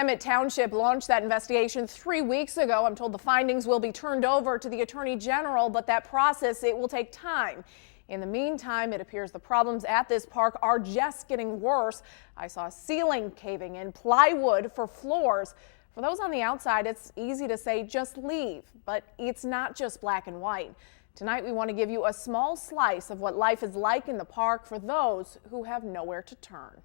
Emmett Township launched that investigation 3 weeks ago. I'm told the findings will be turned over to the Attorney General, but that process, it will take time. In the meantime, it appears the problems at this park are just getting worse. I saw a ceiling caving in, plywood for floors. For those on the outside, it's easy to say just leave, but it's not just black and white. Tonight, we want to give you a small slice of what life is like in the park for those who have nowhere to turn.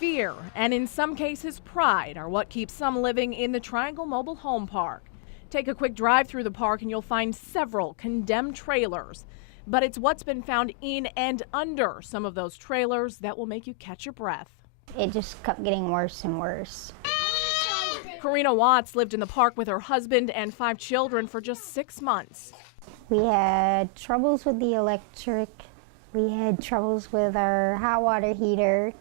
Fear and in some cases pride are what keeps some living in the Triangle Mobile Home Park. Take a quick drive through the park and you'll find several condemned trailers. But it's what's been found in and under some of those trailers that will make you catch your breath. It just kept getting worse and worse. Karina Watts lived in the park with her husband and 5 children for just 6 months. We had troubles with the electric. We had troubles with our hot water heater.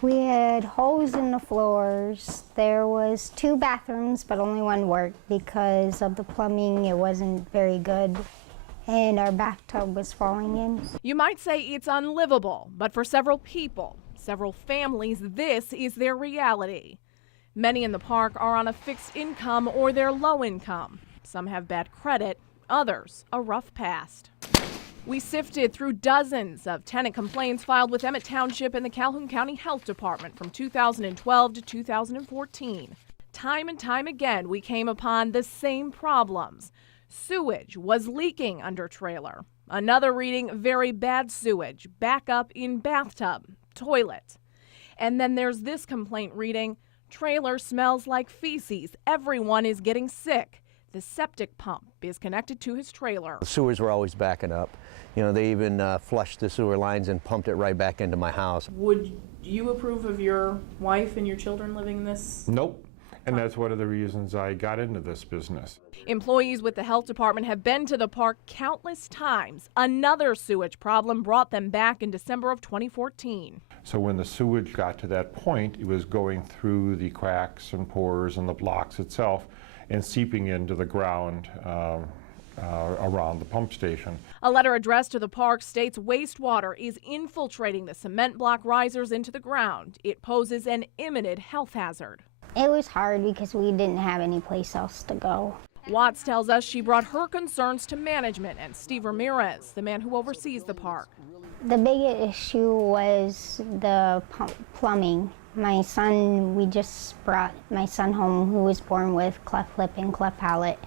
We had holes in the floors. There was 2 bathrooms, but only one worked because of the plumbing. It wasn't very good, and our bathtub was falling in. You might say it's unlivable, but for several people, several families, this is their reality. Many in the park are on a fixed income or they're low income. Some have bad credit, others a rough past. We sifted through dozens of tenant complaints filed with Emmett Township and the Calhoun County Health Department from 2012 to 2014. Time and time again, we came upon the same problems. Sewage was leaking under trailer. Another reading, very bad sewage, backup in bathtub, toilet. And then there's this complaint reading, trailer smells like feces. Everyone is getting sick. The septic pump is connected to his trailer. The sewers were always backing up. You know, they even flushed the sewer lines and pumped it right back into my house. Would you approve of your wife and your children living in this? Nope. And that's one of the reasons I got into this business. Employees with the health department have been to the park countless times. Another sewage problem brought them back in December of 2014. So when the sewage got to that point, it was going through the cracks and pores and the blocks itself and seeping into the ground around the pump station. A letter addressed to the park states wastewater is infiltrating the cement block risers into the ground. It poses an imminent health hazard. It was hard because we didn't have any place else to go. Watts tells us she brought her concerns to management and Steve Ramirez, the man who oversees the park. The biggest issue was the plumbing. My son, we just brought my son home who was born with cleft lip and cleft palate,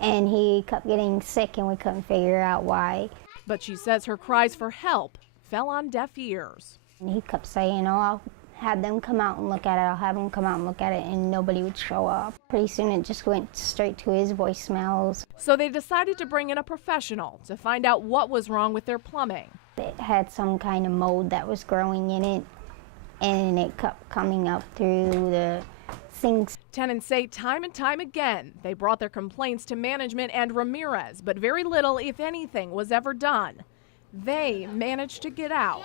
and he kept getting sick and we couldn't figure out why. But she says her cries for help fell on deaf ears. And he kept saying, oh, I'll have them come out and look at it, I'll have them come out and look at it, and nobody would show up. Pretty soon it just went straight to his voicemails. So they decided to bring in a professional to find out what was wrong with their plumbing. It had some kind of mold that was growing in it, and it kept coming up through the sinks. Tenants say time and time again they brought their complaints to management and Ramirez, but very little, if anything, was ever done. They managed to get out.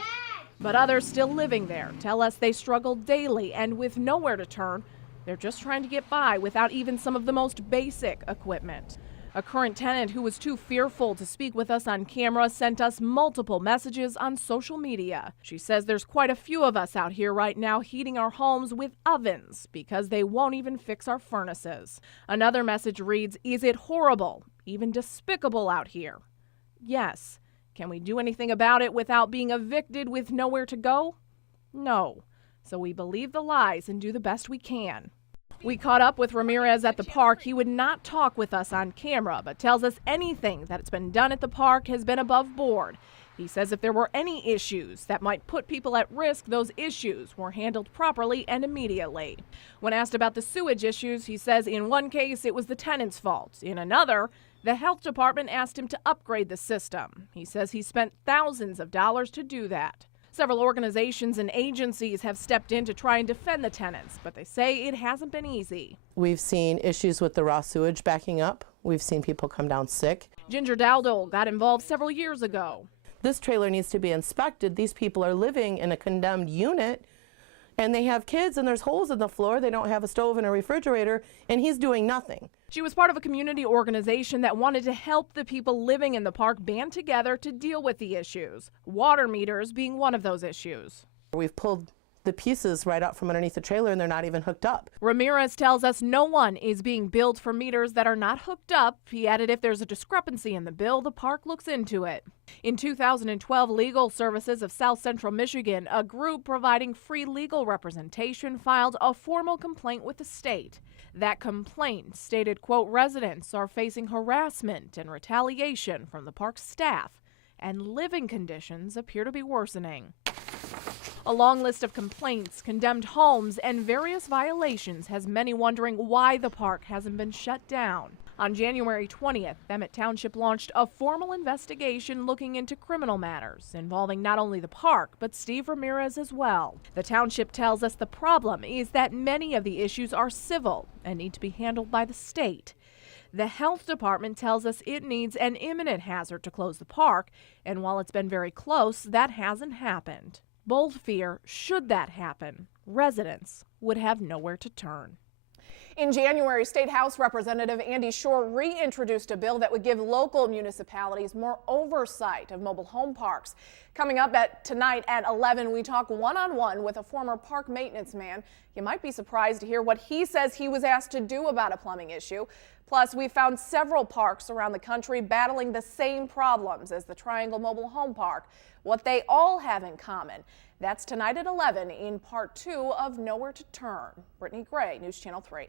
But others still living there tell us they struggle daily and with nowhere to turn. They're just trying to get by without even some of the most basic equipment. A current tenant who was too fearful to speak with us on camera sent us multiple messages on social media. She says there's quite a few of us out here right now heating our homes with ovens because they won't even fix our furnaces. Another message reads, is it horrible, even despicable out here? Yes. Can we do anything about it without being evicted with nowhere to go? No. So we believe the lies and do the best we can. We caught up with Ramirez at the park. He would not talk with us on camera, but tells us anything that's been done at the park has been above board. He says if there were any issues that might put people at risk, those issues were handled properly and immediately. When asked about the sewage issues, he says in one case it was the tenant's fault. In another, the health department asked him to upgrade the system. He says he spent thousands of dollars to do that. Several organizations and agencies have stepped in to try and defend the tenants, but they say it hasn't been easy. We've seen issues with the raw sewage backing up. We've seen people come down sick. Ginger Dowdle got involved several years ago. This trailer needs to be inspected. These people are living in a condemned unit, and they have kids, and there's holes in the floor. They don't have a stove and a refrigerator, and he's doing nothing. She was part of a community organization that wanted to help the people living in the park band together to deal with the issues, water meters being one of those issues. We've pulled the pieces right out from underneath the trailer and they're not even hooked up. Ramirez tells us no one is being billed for meters that are not hooked up. He added if there's a discrepancy in the bill, the park looks into it. In 2012, Legal Services of South Central Michigan, a group providing free legal representation, filed a formal complaint with the state. That complaint stated, quote, residents are facing harassment and retaliation from the park's staff, and living conditions appear to be worsening. A long list of complaints, condemned homes, and various violations has many wondering why the park hasn't been shut down. On January 20th, Emmett Township launched a formal investigation looking into criminal matters involving not only the park, but Steve Ramirez as well. The township tells us the problem is that many of the issues are civil and need to be handled by the state. The health department tells us it needs an imminent hazard to close the park, and while it's been very close, that hasn't happened. Bold fear, should that happen, residents would have nowhere to turn. In January, State House Representative Andy Shore reintroduced a bill that would give local municipalities more oversight of mobile home parks. Coming up tonight at 11, we talk one-on-one with a former park maintenance man. You might be surprised to hear what he says he was asked to do about a plumbing issue. Plus, we found several parks around the country battling the same problems as the Triangle Mobile Home Park. What they all have in common. That's tonight at 11 in part 2 of Nowhere to Turn. Brittany Gray, News Channel 3.